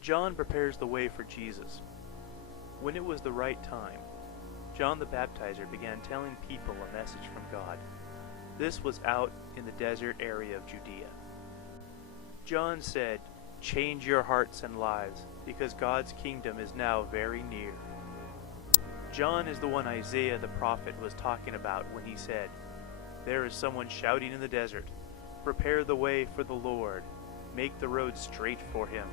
John prepares the way for Jesus. When it was the right time, John the Baptizer began telling people a message from God. This was out in the desert area of Judea. John said, "Change your hearts and lives, because God's kingdom is now very near." John is the one Isaiah the prophet was talking about when he said, "There is someone shouting in the desert, 'Prepare the way for the Lord, make the road straight for him.'"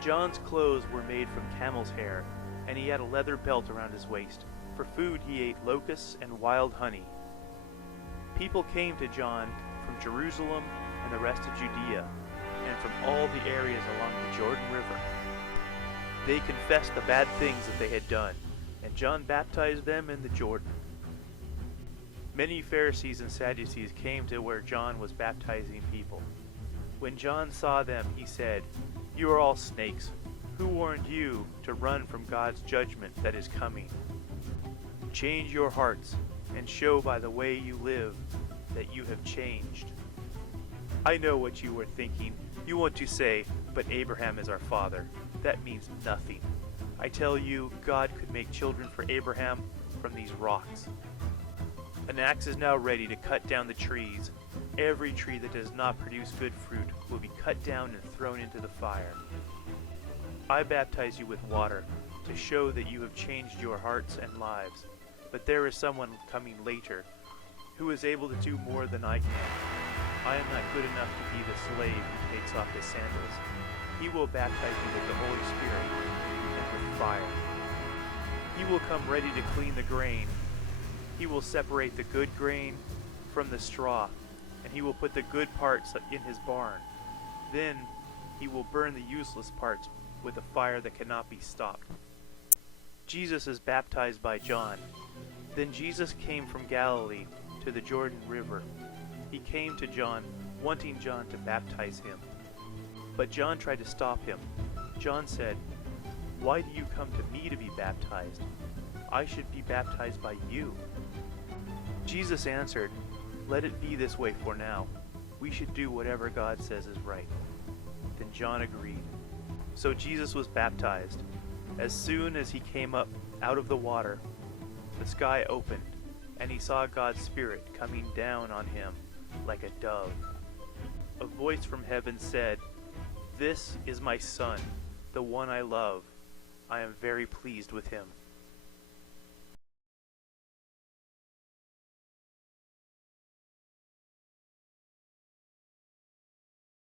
John's clothes were made from camel's hair, and he had a leather belt around his waist. For food he ate locusts and wild honey. People came to John from Jerusalem and the rest of Judea, and from all the areas along the Jordan River. They confessed the bad things that they had done, and John baptized them in the Jordan. Many Pharisees and Sadducees came to where John was baptizing people. When John saw them, he said, "You are all snakes. Who warned you to run from God's judgment that is coming? Change your hearts and show by the way you live that you have changed." I know what you were thinking. You want to say, "But Abraham is our father." That means nothing. I tell you, God could make children for Abraham from these rocks. An axe is now ready to cut down the trees. Every tree that does not produce good fruit will be cut down and thrown into the fire. I baptize you with water to show that you have changed your hearts and lives. But there is someone coming later who is able to do more than I can. I am not good enough to be the slave who takes off his sandals. He will baptize you with the Holy Spirit and with fire. He will come ready to clean the grain. He will separate the good grain from the straw, and he will put the good parts in his barn. Then he will burn the useless parts with a fire that cannot be stopped. Jesus is baptized by John. Then Jesus came from Galilee to the Jordan River. He came to John, wanting John to baptize him. But John tried to stop him. John said, "Why do you come to me to be baptized? I should be baptized by you." Jesus answered, "Let it be this way for now. We should do whatever God says is right." Then John agreed. So Jesus was baptized. As soon as he came up out of the water, the sky opened, and he saw God's Spirit coming down on him like a dove. A voice from heaven said, "This is my Son, the one I love. I am very pleased with him."